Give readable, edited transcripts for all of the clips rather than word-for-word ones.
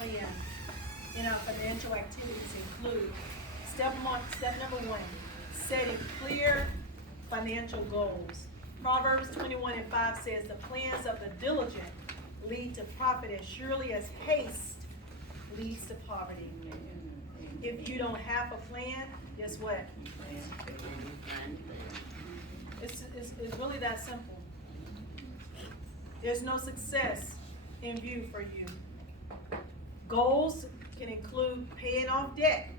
plan in our financial activities include step number one, setting clear financial goals. Proverbs 21:5 says, the plans of the diligent lead to profit as surely as haste leads to poverty. If you don't have a plan, guess what? It's really that simple. There's no success in view for you. Goals can include paying off debt,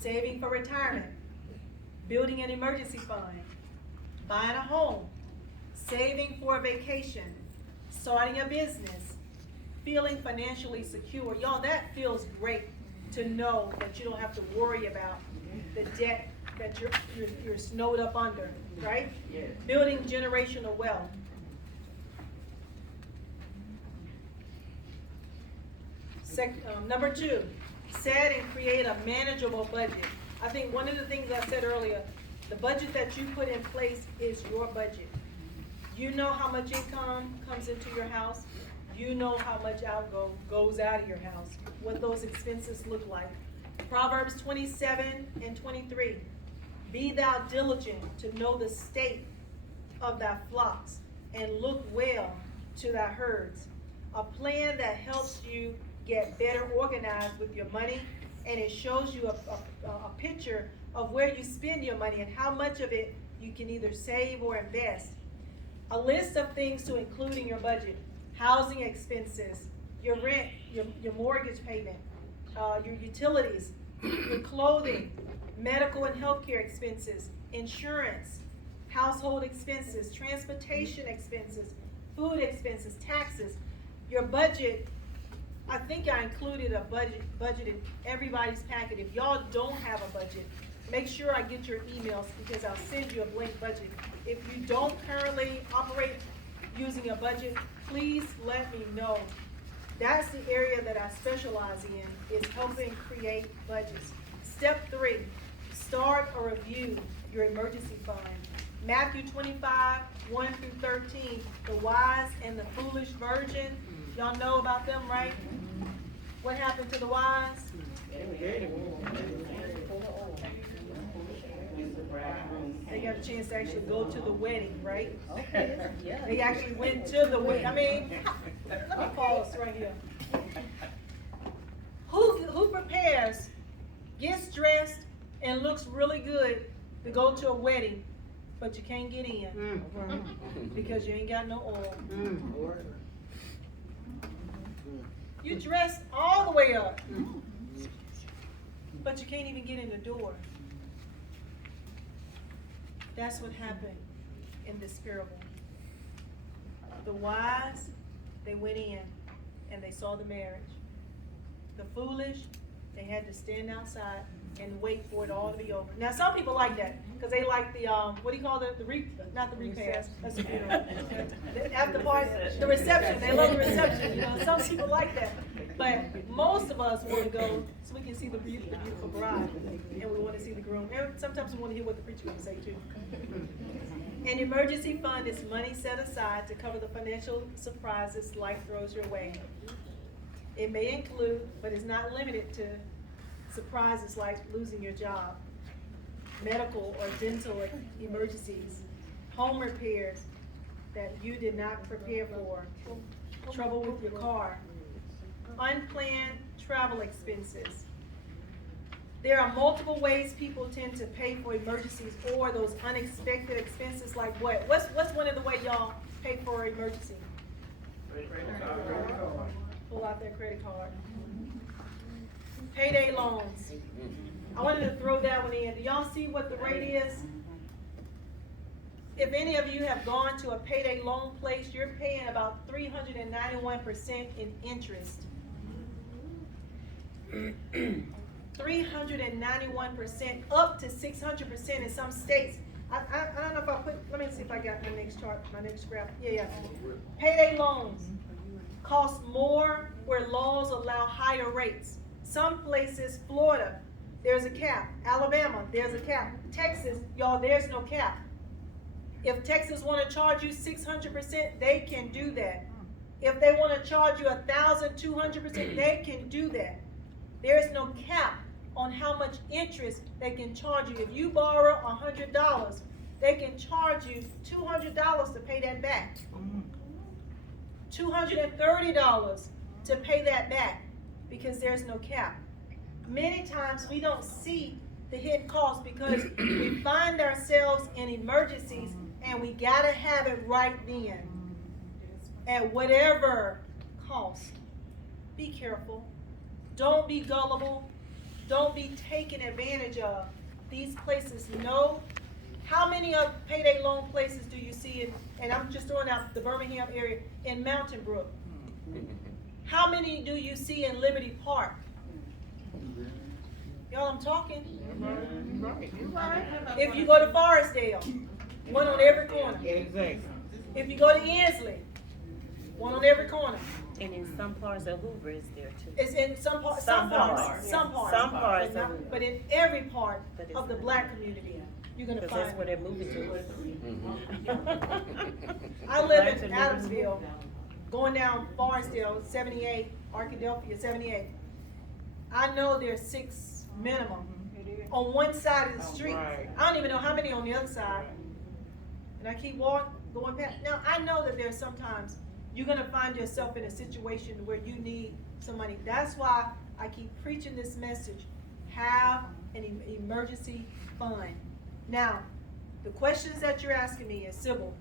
saving for retirement, building an emergency fund, buying a home, saving for a vacation, starting a business, feeling financially secure. Y'all, that feels great to know that you don't have to worry about the debt that you're snowed up under, right? Yes. Building generational wealth. Number two, set and create a manageable budget. I think one of the things I said earlier, the budget that you put in place is your budget. You know how much income comes into your house. You know how much outgo goes out of your house, what those expenses look like. Proverbs 27:23. Be thou diligent to know the state of thy flocks, and look well to thy herds. A plan that helps you get better organized with your money, and it shows you a picture of where you spend your money and how much of it you can either save or invest. A list of things to include in your budget: housing expenses, your rent, your mortgage payment, your utilities, your clothing, medical and healthcare expenses, insurance, household expenses, transportation expenses, food expenses, taxes. Your budget, I think I included a budget in everybody's packet. If y'all don't have a budget, make sure I get your emails, because I'll send you a blank budget. If you don't currently operate using a budget, please let me know. That's the area that I specialize in, is helping create budgets. Step 3, start or review your emergency fund. Matthew 25:1-13, the wise and the foolish virgin. Y'all know about them, right? What happened to the wise? They got a chance to actually go to the wedding, right? They actually went to the wedding. I mean, let me pause right here. Who prepares, gets dressed, and looks really good to go to a wedding, but you can't get in because you ain't got no oil? You dressed all the way up, but you can't even get in the door. That's what happened in this parable. The wise, they went in and they saw the marriage. The foolish, they had to stand outside and wait for it all to be over. Now, some people like that because they like the what do you call not the repast? That's the funeral. The after party, the reception. They love the reception. You know, some people like that, but most of us want to go so we can see the beautiful bride, and we want to see the groom. And sometimes we want to hear what the preacher will say too. An emergency fund is money set aside to cover the financial surprises life throws your way. It may include, but is not limited to, surprises like losing your job, medical or dental emergencies, home repairs that you did not prepare for, trouble with your car, unplanned travel expenses. There are multiple ways people tend to pay for emergencies or those unexpected expenses. Like what? What's one of the ways y'all pay for an emergency? Pull out their credit card. Payday loans. I wanted to throw that one in. Do y'all see what the rate is? If any of you have gone to a payday loan place, you're paying about 391% in interest. 391%, up to 600% in some states. I don't know if I put, let me see if I got my next chart, my next graph. Yeah. Payday loans cost more where laws allow higher rates. Some places, Florida, there's a cap. Alabama, there's a cap. Texas, y'all, there's no cap. If Texas want to charge you 600%, they can do that. If they want to charge you 1,000, 200%, they can do that. There is no cap on how much interest they can charge you. If you borrow $100, they can charge you $200 to pay that back. $230 to pay that back, because there's no cap. Many times we don't see the hidden cost because we find ourselves in emergencies and we gotta have it right then, at whatever cost. Be careful. Don't be gullible. Don't be taken advantage of. These places know. How many of payday loan places do you see in, and I'm just throwing out the Birmingham area, in Mountain Brook? How many do you see in Liberty Park? Y'all, I'm talking. If you go to Forestdale, one on every corner. Exactly. If you go to Ensley, one on every corner. And in some parts of Hoover is there too. It's in some parts. Some parts. But not- but in every part But of the it's- black community, you're gonna Because find. that's where they're moving to. I live in Adamsville, going down Forestdale, 78, Arkadelphia, 78. I know there's 6 minimum on one side of the street. Right. I don't even know how many on the other side. And I keep going past. Now, I know that there's sometimes you're gonna find yourself in a situation where you need some money. That's why I keep preaching this message. Have an emergency fund. Now, the questions that you're asking me is, Sybil,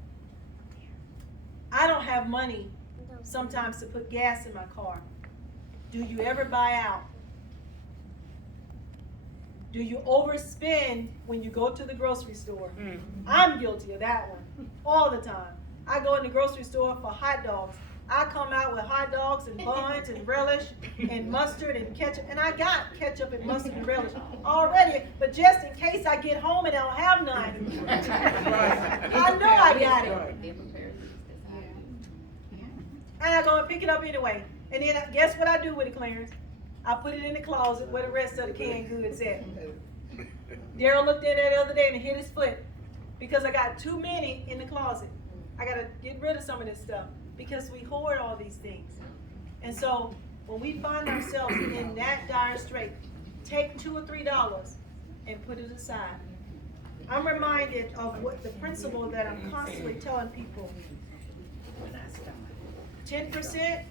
I don't have money sometimes to put gas in my car. Do you ever buy out? Do you overspend when you go to the grocery store? I'm guilty of that one all the time. I go in the grocery store for hot dogs. I come out with hot dogs and buns and relish and mustard and ketchup. And I got ketchup and mustard and relish already, but just in case I get home and I don't have none, I know I got it. And I go and pick it up anyway. And then guess what I do with it, Clarence? I put it in the closet where the rest of the canned goods at. Daryl looked in there the other day and hit his foot because I got too many in the closet. I gotta get rid of some of this stuff because we hoard all these things. And so when we find ourselves in that dire strait, take $2 or $3 and put it aside. I'm reminded of what the principle that I'm constantly telling people. 10%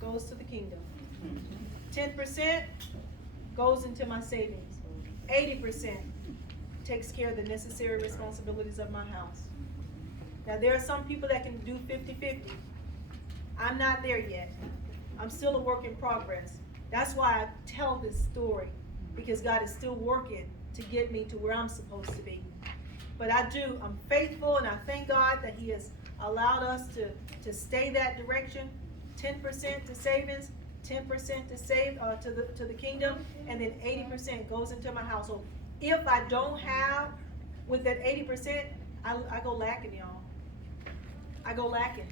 goes to the kingdom. 10% goes into my savings. 80% takes care of the necessary responsibilities of my house. Now, there are some people that can do 50-50. I'm not there yet. I'm still a work in progress. That's why I tell this story, because God is still working to get me to where I'm supposed to be. But I'm faithful, and I thank God that He has allowed us to stay that direction. 10% to savings, 10% to save to the kingdom, and then 80% goes into my household. If I don't have with that 80%, I go lacking, y'all. I go lacking.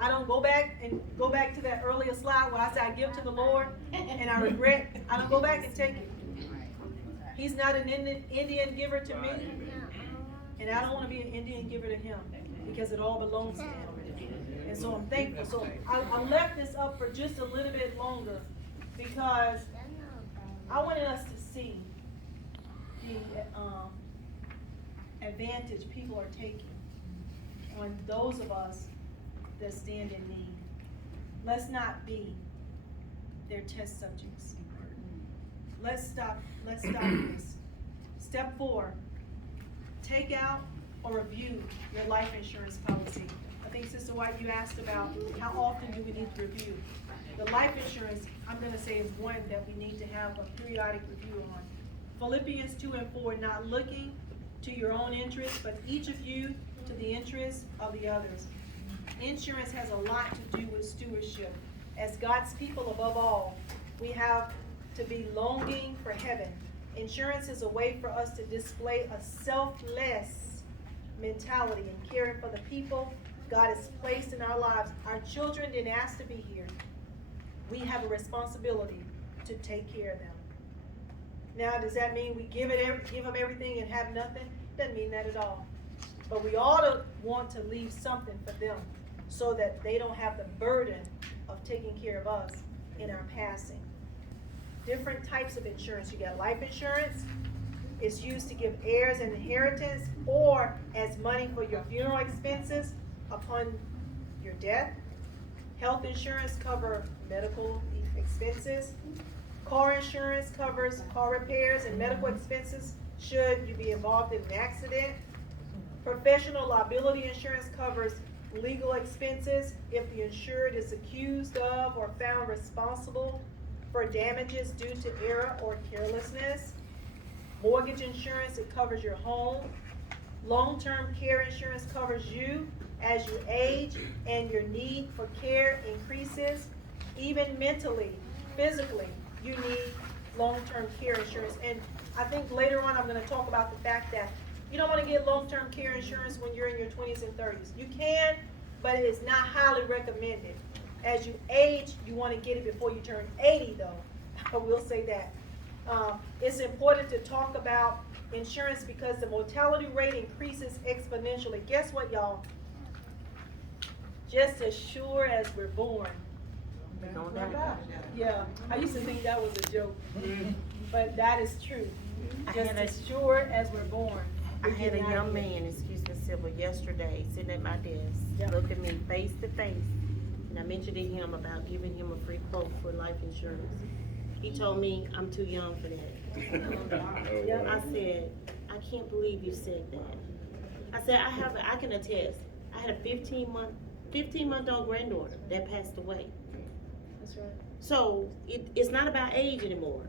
I don't go back to that earlier slide where I said I give to the Lord and I regret. I don't go back and take it. He's not an Indian giver to me, and I don't want to be an Indian giver to Him because it all belongs to Him. And so I'm thankful. So I left this up for just a little bit longer because I wanted us to see the advantage people are taking on those of us that stand in need. Let's not be their test subjects. Let's stop this. Step 4, take out or review your life insurance policy. I think, Sister White, you asked about how often do we need to review. The life insurance, I'm going to say, is one that we need to have a periodic review on. Philippians 2 and 4, not looking to your own interest, but each of you to the interest of the others. Insurance has a lot to do with stewardship. As God's people, above all, we have to be longing for heaven. Insurance is a way for us to display a selfless mentality in caring for the people God has placed in our lives. Our children didn't ask to be here. We have a responsibility to take care of them. Now, does that mean we give them everything and have nothing? Doesn't mean that at all. But we ought to want to leave something for them. so that they don't have the burden of taking care of us in our passing. Different types of insurance. You got life insurance. It's used to give heirs an inheritance or as money for your funeral expenses upon your death. Health insurance covers medical expenses. Car insurance covers car repairs and medical expenses should you be involved in an accident. Professional liability insurance covers legal expenses if the insured is accused of or found responsible for damages due to error or carelessness. Mortgage insurance, it covers your home. Long-term care insurance covers you as you age and your need for care increases. Even mentally, physically, you need long-term care insurance. And I think later on I'm going to talk about the fact that you don't want to get long-term care insurance when you're in your 20s and 30s. You can, but it is not highly recommended. As you age, you want to get it before you turn 80 though. I will say that. It's important to talk about insurance because the mortality rate increases exponentially. Guess what, y'all? Just as sure as we're born. Yeah, I used to think that was a joke, but that is true. Just as sure as we're born. I had a young man, excuse me, Sybil, yesterday sitting at my desk, look at me face to face, and I mentioned to him about giving him a free quote for life insurance. He told me I'm too young for that. I said, I can't believe you said that. I said, I can attest. I had a 15-month-old granddaughter that passed away. That's right. So it's not about age anymore.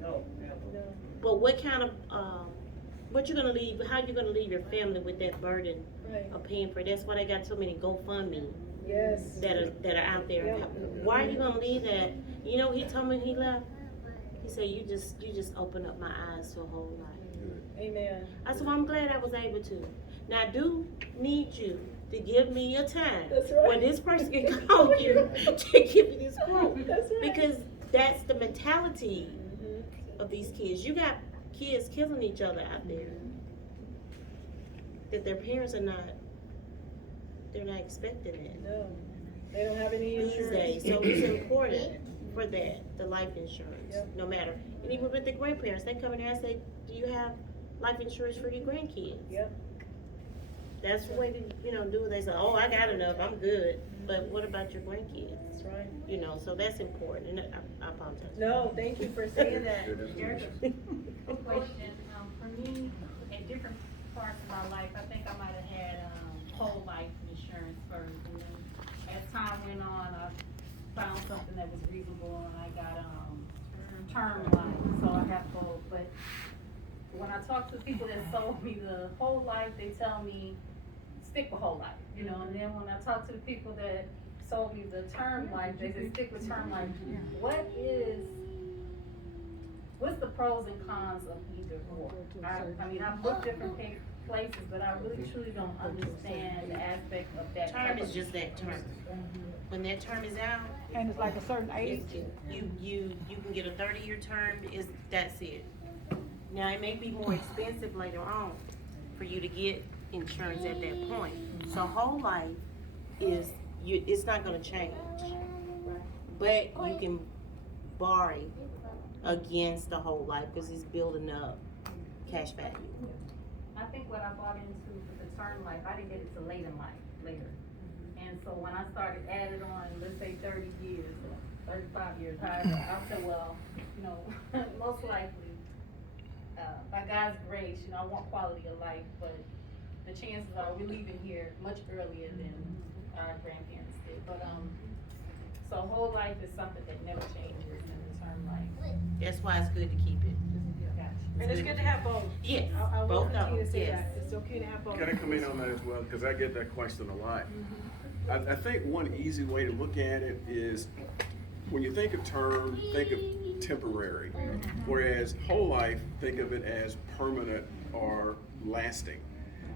No. But what kind of, what you gonna leave, how you gonna leave your family with that burden of paying for it? That's why they got so many GoFundMe that are out there. Why are you gonna leave that? You know, he told me he left. He said, you just opened up my eyes to a whole lot. Amen. I said, well, I'm glad I was able to. Now, I do need you to give me a time when this person can call you to give you this quote. Because that's the mentality of these kids. You got kids killing each other out there that their parents are not, they're not expecting it. No, they don't have any insurance. These days, so it's important for that, the life insurance, no matter. And even with the grandparents, they come in there and say, do you have life insurance for your grandkids? That's the way to, do it. They say, oh, I got enough, I'm good. But what about your grandkids? That's right. So that's important. And I apologize. No, thank you for saying that. Question, for me, at different parts of my life, I think I might have had whole life insurance first, and then as time went on, I found something that was reasonable, and I got term life, so I have both. But when I talk to people that sold me the whole life, they tell me stick with whole life, and then when I talk to the people that sold me the term life, they say stick with term life. What's the pros and cons of either or? I mean, I've looked different places, but I really truly don't understand the aspect of that. Term is just that term. When that term is out, And it's like a certain age. you can get a 30-year term. That's it. Now it may be more expensive later on for you to get insurance at that point. So whole life it's not going to change, but you can borrow against the whole life because it's building up cash value. I think what I bought into for the term life, I didn't get it till late in life, later. And so when I started adding on, let's say 30 years, or 35 years, however, I said, well, most likely, by God's grace, I want quality of life, but the chances are we're leaving here much earlier than our grandparents did. But, so whole life is something that never changes in the term life. That's why it's good to keep it. And it's good to have both. Yes, I will both of continue to them, say yes. that. It's okay to have both. Can I come in on that as well? Because I get that question a lot. I think one easy way to look at it is when you think of term, think of temporary. Whereas whole life, think of it as permanent or lasting.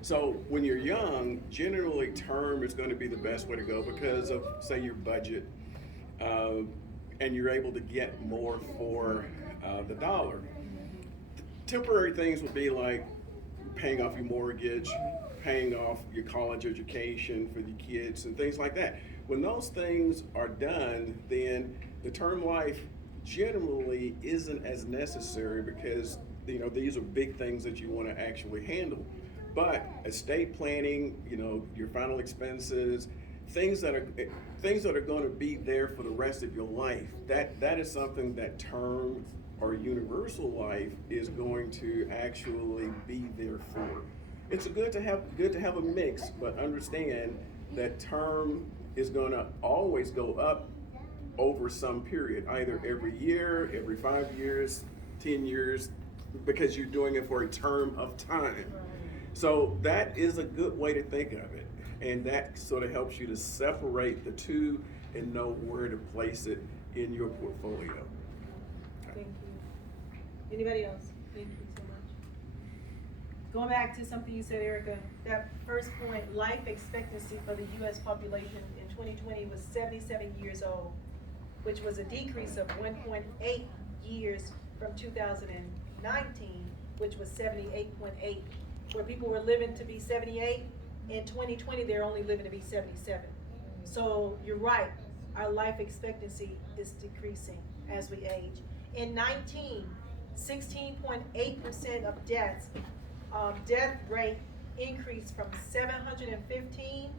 So when you're young, generally term is going to be the best way to go because of, say, your budget, and you're able to get more for the dollar. Temporary things would be like paying off your mortgage, paying off your college education for your kids and things like that. When those things are done, then the term life generally isn't as necessary because, you know, these are big things that you want to actually handle. But estate planning, you know, your final expenses, things that are going to be there for the rest of your life, that is something that term or universal life is going to actually be there for. It's good to have a mix, but understand that term is going to always go up over some period, either every year, every 5 years, 10 years, because you're doing it for a term of time. So that is a good way to think of it. And that sort of helps you to separate the two and know where to place it in your portfolio. Thank you. Anybody else? Thank you so much. Going back to something you said, Erica, that first point, life expectancy for the US population in 2020 was 77 years old, which was a decrease of 1.8 years from 2019, which was 78.8, where people were living to be 78. In 2020, they're only living to be 77. So you're right, our life expectancy is decreasing as we age. In 16.8% of deaths, death rate increased from 715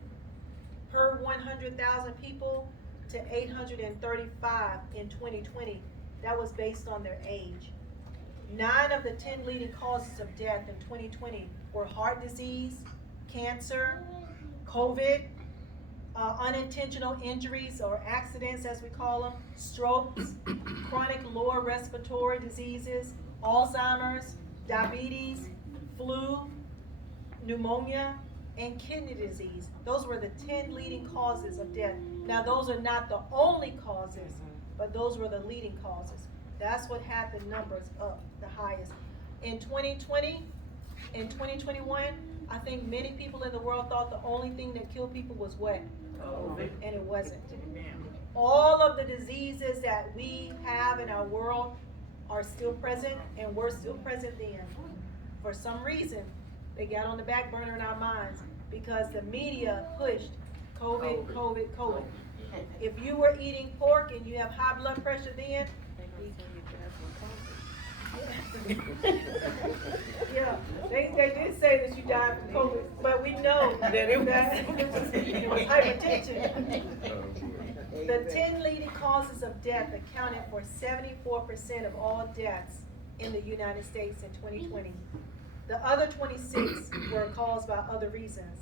per 100,000 people to 835 in 2020. That was based on their age. 9 of the 10 leading causes of death in 2020 were heart disease, cancer, COVID, unintentional injuries or accidents as we call them, strokes, chronic lower respiratory diseases, Alzheimer's, diabetes, flu, pneumonia, and kidney disease. Those were the 10 leading causes of death. Now those are not the only causes, but those were the leading causes. That's what had the numbers up the highest. In 2020, in 2021, I think many people in the world thought the only thing that killed people was what? COVID. And it wasn't. All of the diseases that we have in our world are still present, and were still present then. For some reason, they got on the back burner in our minds because the media pushed COVID, COVID, COVID. If you were eating pork and you have high blood pressure then, yeah, they did say that you died from COVID, but we know that it was hypertension. The 10 leading causes of death accounted for 74% of all deaths in the United States in 2020. The other 26 were caused by other reasons.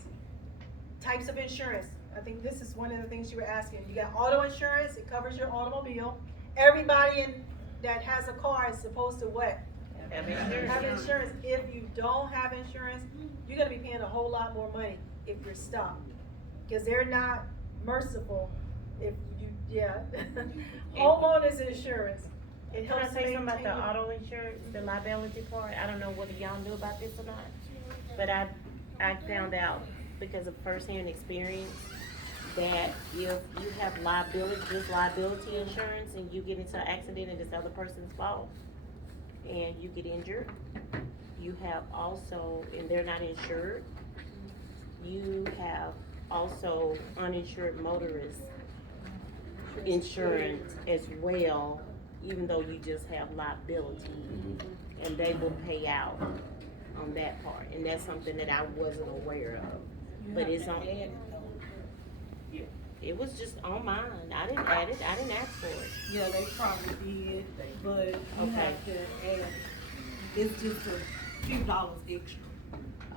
Types of insurance. I think this is one of the things you were asking. You got auto insurance, it covers your automobile. Everybody that has a car is supposed to what? Have insurance. If you don't have insurance, you're gonna be paying a whole lot more money if you're stopped. Because they're not merciful if you, homeowners insurance. It Can I helps say something about the maintain your- auto insurance, the liability part? I don't know whether y'all knew about this or not, but I found out because of firsthand experience that if you have liability, just liability insurance, and you get into an accident and it's other person's fault, and you get injured, you have also, and they're not insured, you have also uninsured motorist insurance as well, even though you just have liability, and they will pay out on that part, and that's something that I wasn't aware of, but it's on. It was just on mine. I didn't add it. I didn't ask for it. Yeah, they probably did, but you Okay. have to add, it's just a few dollars extra.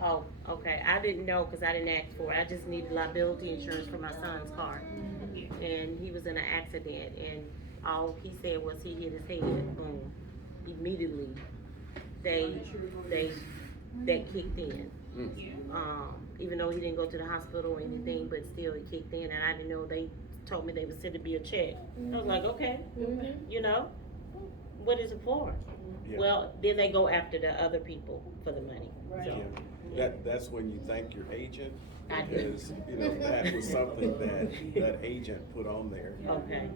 Oh, okay. I didn't know because I didn't ask for it. I just needed liability insurance for my son's car, and he was in an accident, and all he said was he hit his head. Boom. Immediately, that kicked in. Even though he didn't go to the hospital or anything, but still it kicked in, and I didn't know they told me they would send me a check. I was like, okay, you know, what is it for? Yeah. Well, then they go after the other people for the money. Right. So, that's when you thank your agent, I do. because, you know, that was something that agent put on there. Okay.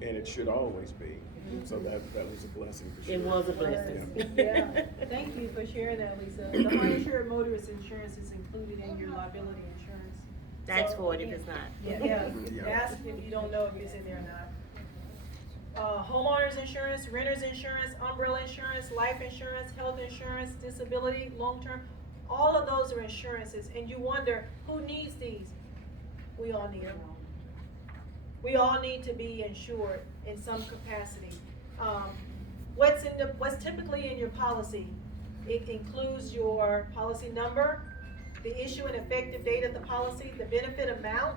And it should always be, so that was a blessing for sure. It was a blessing. Yeah, thank you for sharing that, Lisa. The uninsured motorist insurance is included in your liability insurance. That's So, for it if it's not. Yeah, Yeah. ask if you don't know if it's in there or not. Homeowners insurance, renters insurance, umbrella insurance, life insurance, health insurance, disability, long-term, all of those are insurances, and you wonder, who needs these? We all need them. We all need to be insured in some capacity. What's typically in your policy? It includes your policy number, the issue and effective date of the policy, the benefit amount,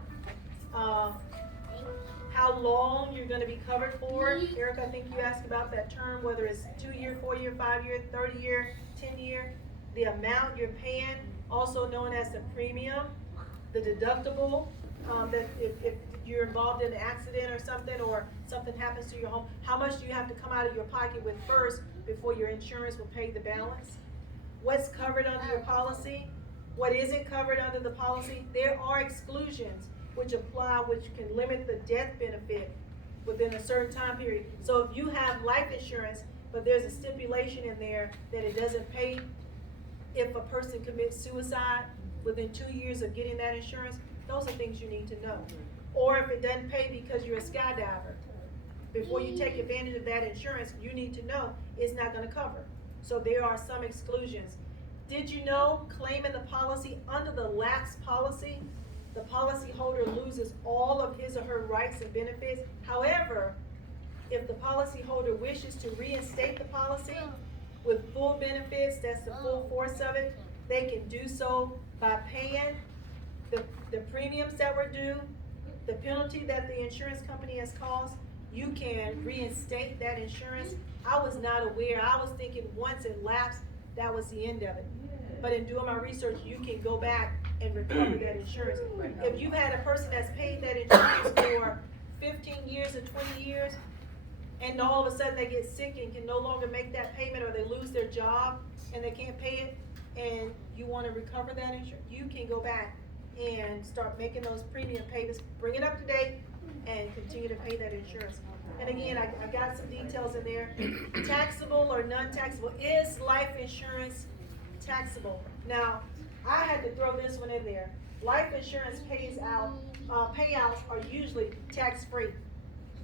how long you're gonna be covered for. Eric, I think you asked about that term, whether it's 2-year, 4-year, 5-year, 30-year, 10-year, the amount you're paying, also known as the premium, the deductible, that if you're involved in an accident or something happens to your home, how much do you have to come out of your pocket with first before your insurance will pay the balance? What's covered under your policy? What isn't covered under the policy? There are exclusions which apply, which can limit the death benefit within a certain time period. So if you have life insurance, but there's a stipulation in there that it doesn't pay if a person commits suicide within 2 years of getting that insurance, those are things you need to know. Or if it doesn't pay because you're a skydiver, before you take advantage of that insurance, you need to know it's not gonna cover. So there are some exclusions. Did you know, claiming the policy under the lapse policy, the policyholder loses all of his or her rights and benefits? However, if the policyholder wishes to reinstate the policy with full benefits, that's the full force of it, they can do so by paying the premiums that were due, the penalty that the insurance company has caused. You can reinstate that insurance. I was not aware. I was thinking once it lapsed, that was the end of it. But in doing my research, you can go back and recover that insurance. If you've had a person that's paid that insurance for 15 years or 20 years, and all of a sudden they get sick and can no longer make that payment, or they lose their job and they can't pay it, and you wanna recover that insurance, you can go back and start making those premium payments, bring it up to date, and continue to pay that insurance. And again, I got some details in there. Taxable or non-taxable, is life insurance taxable? Now, I had to throw this one in there. Life insurance payouts are usually tax-free.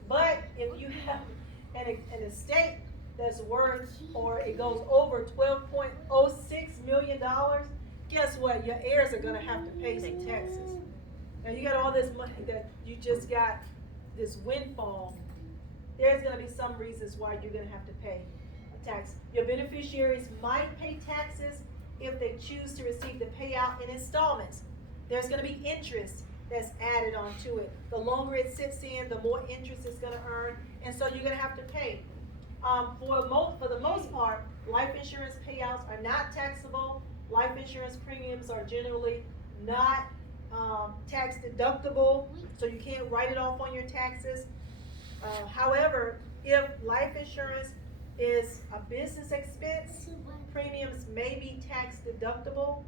But if you have an estate that's worth, or it goes over $12.06 million, guess what? Your heirs are gonna have to pay some taxes. Now, you got all this money that you just got, this windfall. There's gonna be some reasons why you're gonna have to pay a tax. Your beneficiaries might pay taxes if they choose to receive the payout in installments. There's gonna be interest that's added onto it. The longer it sits in, the more interest it's gonna earn, and so you're gonna have to pay. For the most part, life insurance payouts are not taxable. Life insurance premiums are generally not tax deductible, so you can't write it off on your taxes. However, if life insurance is a business expense, premiums may be tax deductible.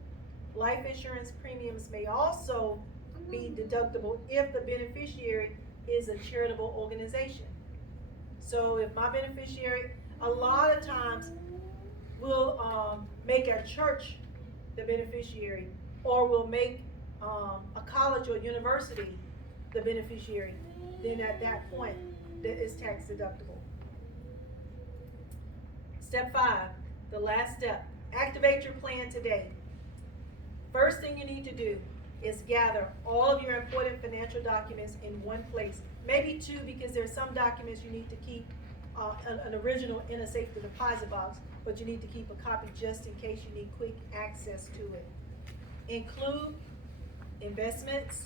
Life insurance premiums may also be deductible if the beneficiary is a charitable organization. So if my beneficiary, a lot of times we'll make our church the beneficiary, or we'll make a college or university the beneficiary. Then at that point, that is tax deductible. Step 5, the last step, activate your plan today. First thing you need to do is gather all of your important financial documents in one place. Maybe 2, because there's some documents you need to keep an original in a safety deposit box, but you need to keep a copy just in case you need quick access to it. Include investments,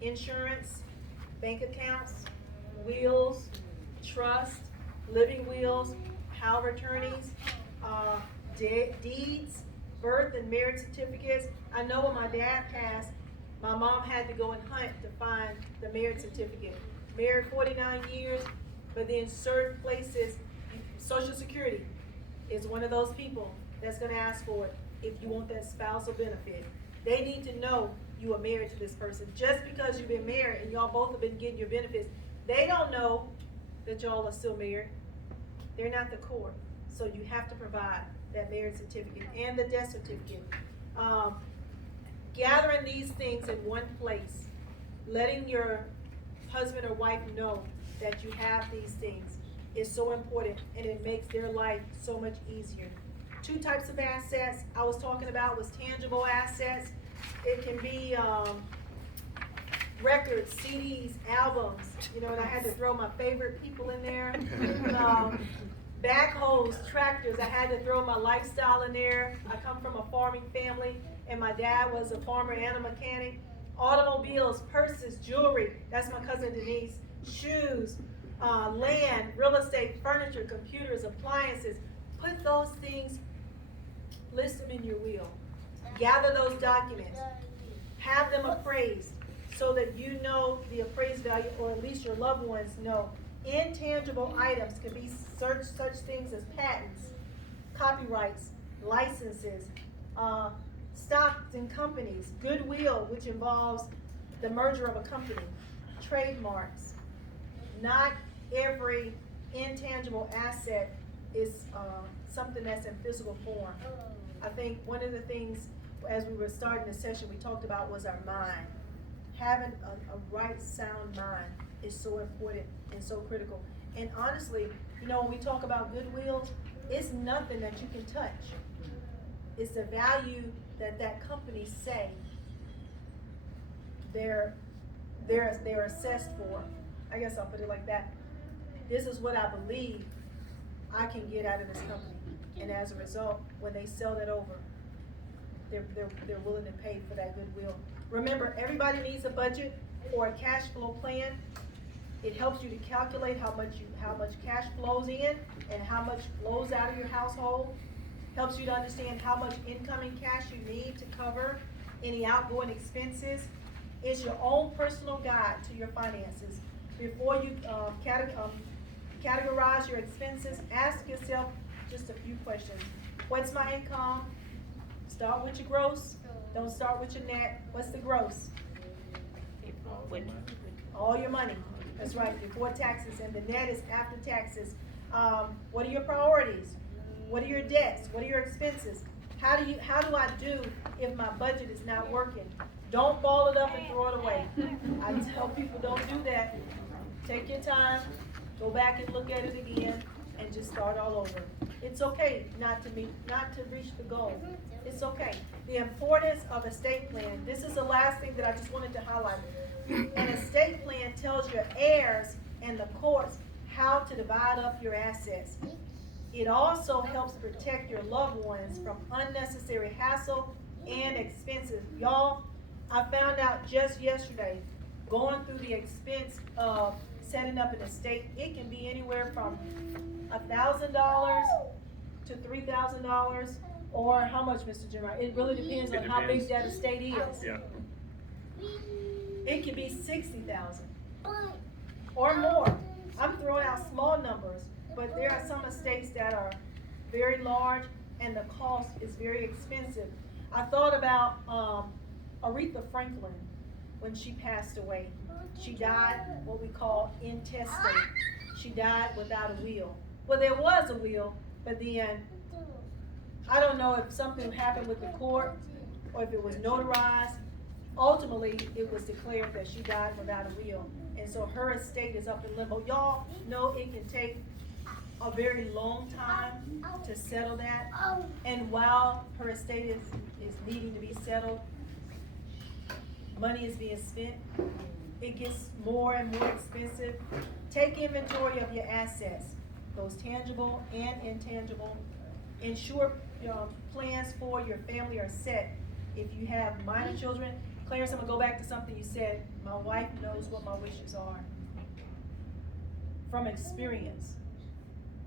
insurance, bank accounts, wills, trust, living wills, power of attorneys, deeds, birth and marriage certificates. I know when my dad passed, my mom had to go and hunt to find the marriage certificate. Married 49 years, but then certain places, Social Security is one of those people that's gonna ask for it. if you want that spousal benefit. They need to know you are married to this person. Just because you've been married and y'all both have been getting your benefits, they don't know that y'all are still married. They're not the court. So you have to provide that marriage certificate and the death certificate. Gathering these things in one place, letting your husband or wife know that you have these things is so important, and it makes their life so much easier. 2 types of assets I was talking about was tangible assets. It can be records, CDs, albums, and I had to throw my favorite people in there. Backhoes, tractors, I had to throw my lifestyle in there. I come from a farming family, and my dad was a farmer and a mechanic. Automobiles, purses, jewelry, that's my cousin Denise. Shoes, land, real estate, furniture, computers, appliances. Put those things, list them in your will. Gather those documents. Have them appraised so that you know the appraised value, or at least your loved ones know. Intangible items can be such things as patents, copyrights, licenses, stocks in companies, goodwill, which involves the merger of a company, trademarks. Not every intangible asset is something that's in physical form. I think one of the things, as we were starting the session, we talked about was our mind. Having a right, sound mind is so important and so critical. And honestly, when we talk about goodwill, it's nothing that you can touch. It's the value that company say they're assessed for. I guess I'll put it like that. This is what I believe I can get out of this company. And as a result, when they sell that over, they're willing to pay for that goodwill. Remember, everybody needs a budget or a cash flow plan. It helps you to calculate how much cash flows in and how much flows out of your household. Helps you to understand how much incoming cash you need to cover any outgoing expenses. It's your own personal guide to your finances. Before you categorize your expenses, ask yourself just a few questions. What's my income? Start with your gross. Don't start with your net. What's the gross? All your money. That's right, before taxes, and the net is after taxes. What are your priorities? What are your debts? What are your expenses? How do I do if my budget is not working? Don't ball it up and throw it away. I tell people don't do that. Take your time, go back and look at it again, and just start all over. It's okay not to reach the goal. It's okay. The importance of estate plan. This is the last thing that I just wanted to highlight. An estate plan tells your heirs and the courts how to divide up your assets. It also helps protect your loved ones from unnecessary hassle and expenses. Y'all, I found out just yesterday, going through the expense of setting up an estate, it can be anywhere from $1,000 to $3,000, or how much, Mr. Jimmer? It really depends on how big that estate is. Yeah. It could be $60,000 or more. I'm throwing out small numbers, but there are some estates that are very large and the cost is very expensive. I thought about Aretha Franklin when she passed away. She died what we call intestate. She died without a will. Well, there was a will, but then I don't know if something happened with the court or if it was notarized. Ultimately, it was declared that she died without a will. And so her estate is up in limbo. Y'all know it can take a very long time to settle that. And while her estate is needing to be settled, money is being spent. It gets more and more expensive. Take inventory of your assets, those tangible and intangible. Ensure your plans for your family are set. If you have minor children, Clarence, I'm gonna go back to something you said. My wife knows what my wishes are. From experience,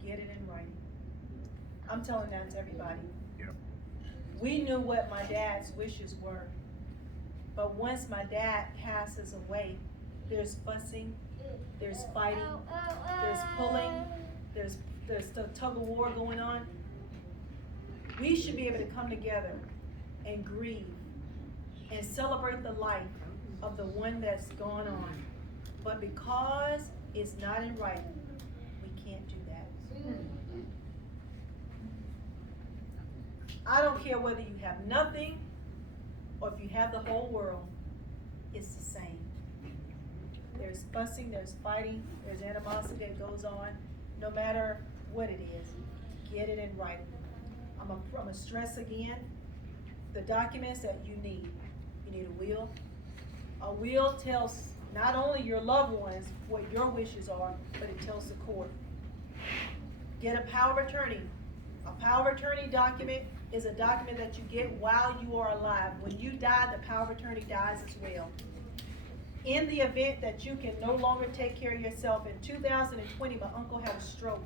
get it in writing. I'm telling that to everybody. Yep. We knew what my dad's wishes were. But once my dad passes away, there's fussing, there's fighting, there's pulling, there's the tug of war going on. We should be able to come together and grieve and celebrate the life of the one that's gone on. But because it's not in writing, we can't do that. I don't care whether you have nothing or if you have the whole world, it's the same. There's fussing, there's fighting, there's animosity that goes on. No matter what it is, get it in writing. I'm gonna stress again, the documents that you need. You need a will. A will tells not only your loved ones what your wishes are, but it tells the court. Get a power of attorney. A power of attorney document is a document that you get while you are alive. When you die, the power of attorney dies as well. In the event that you can no longer take care of yourself, in 2020, my uncle had a stroke.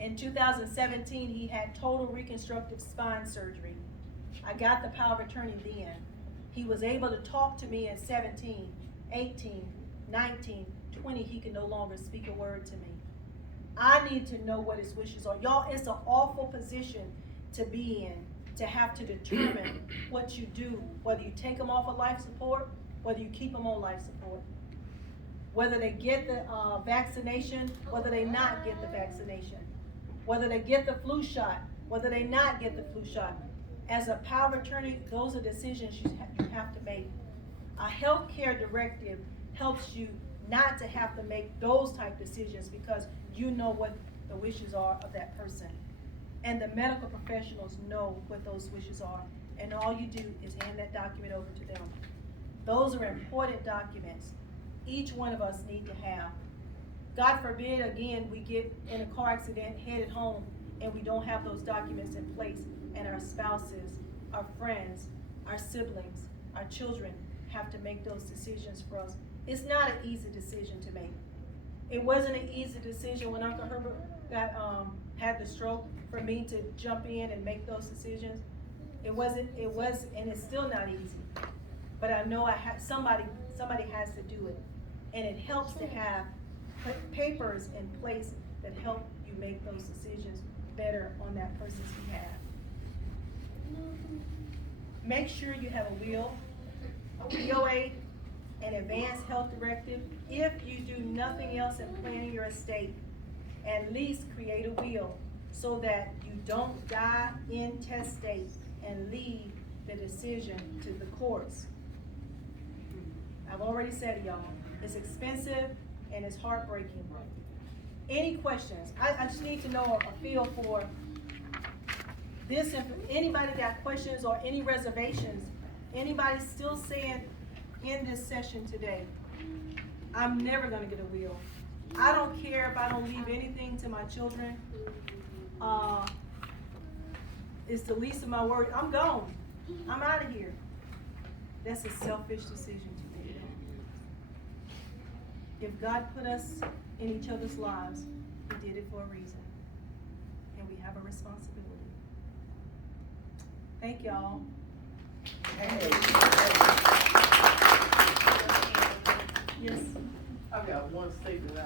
In 2017, he had total reconstructive spine surgery. I got the power of attorney then. He was able to talk to me at 17, 18, 19, 20. He could no longer speak a word to me. I need to know what his wishes are. Y'all, it's an awful position to be in, to have to determine what you do, whether you take them off of life support, whether you keep them on life support, whether they get the vaccination, whether they not get the vaccination, whether they get the flu shot, whether they not get the flu shot. As a power of attorney, those are decisions you have to make. A healthcare directive helps you not to have to make those type decisions because you know what the wishes are of that person. And the medical professionals know what those wishes are. And all you do is hand that document over to them. Those are important documents. Each one of us need to have. God forbid, again, we get in a car accident, headed home, and we don't have those documents in place, and our spouses, our friends, our siblings, our children have to make those decisions for us. It's not an easy decision to make. It wasn't an easy decision when Uncle Herbert had the stroke for me to jump in and make those decisions. It was, and it's still not easy. But I know somebody has to do it. And it helps to have papers in place that help you make those decisions better on that person's behalf. Make sure you have a will, a POA, an advanced health directive. If you do nothing else in planning your estate, at least create a will so that you don't die intestate and leave the decision to the courts. I've already said it, y'all. It's expensive and it's heartbreaking. Any questions? I just need to know a feel for this. If anybody got questions or any reservations, anybody still saying in this session today, I'm never gonna get a will. I don't care if I don't leave anything to my children. It's the least of my worries. I'm gone. I'm out of here. That's a selfish decision to make. If God put us in each other's lives, He did it for a reason. And we have a responsibility. Thank y'all. Yes. I've got one statement